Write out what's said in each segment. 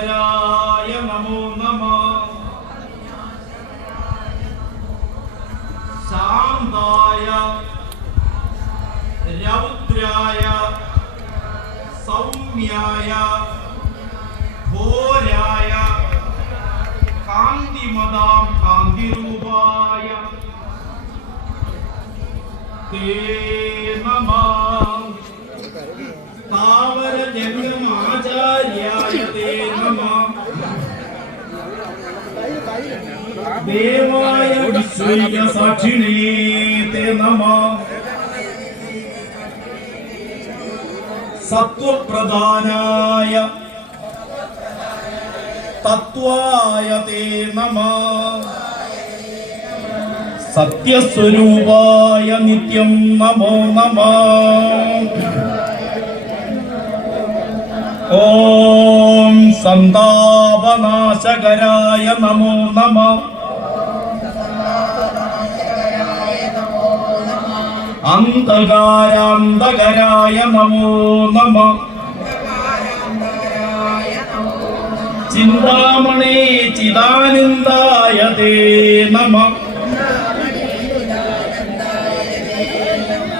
മോഹവിനാശകരായ നമോ നമ. ശാന്തായ രൗദ്രായ സൗമ്യായ ഘോരായ കാന്തിമതാം കാന്തിരൂപായ. തേ നമഃ. താവര ജംഗമാചാര്യായ തേ നമഃ. ദേവായ വിശ്വൈക സാക്ഷിണേ തേ നമഃ. സത്വപ്രധാനായ തത്വായ തേ നമഃ. സത്യസ്വരൂപായ നിത്യം നമോ നമ. ഓം സന്താപനാശകരായ നമോ നമ. അന്ധകാരാന്തകരായ നമോ നമ. ചിന്താമണി ചിദാനന്ദായ നമ.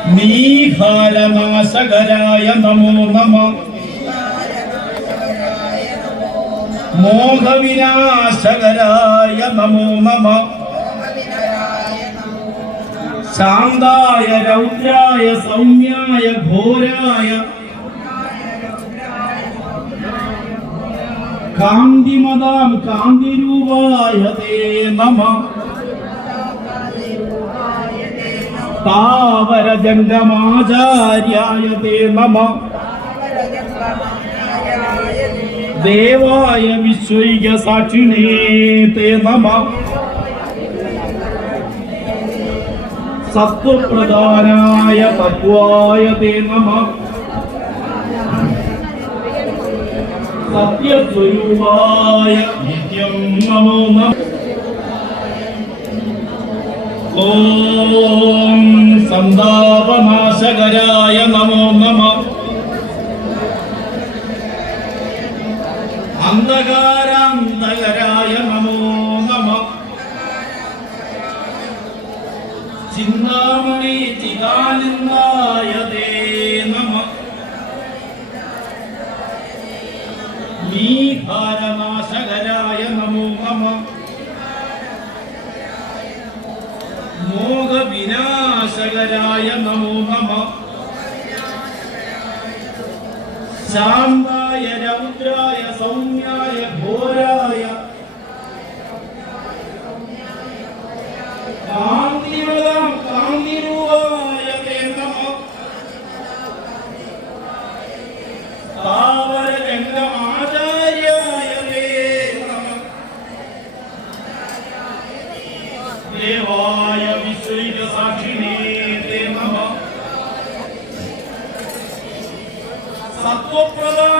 നീഹാരനാശകരായ നമോ നമ. മോഹവിനാശകരായ നമോ നമ. ശാന്തായ രൗദ്രായ സൗമ്യായ ഘോരായ. കാന്തിമതാം കാന്തിരൂപായ തേ നമ. താവര ജംഗമാചാര്യായ തേ നമ. ദേവായ വിശ്വൈക സാക്ഷിണേ തേ നമ. സത്വപ്രധാനായ തത്വായ തേ സത്യസ്വരൂപായ നിത്യം നമോ നമ. ഓം സന്താപനാശകരായ നമോ നമ. അന്ധകാരാന്തകരായ നമ മോഹവിനാശകരായ നമോ നമ. ശാന്തായ രൗദ്രായ സൗമ്യായ ഘോരായ. കാന്തിമതാം കാന്തിരൂപായ നമ. താവര രംഗമാചാര്യായ ദേവായ വിശ്വൈക സത്വപ്രധാനായ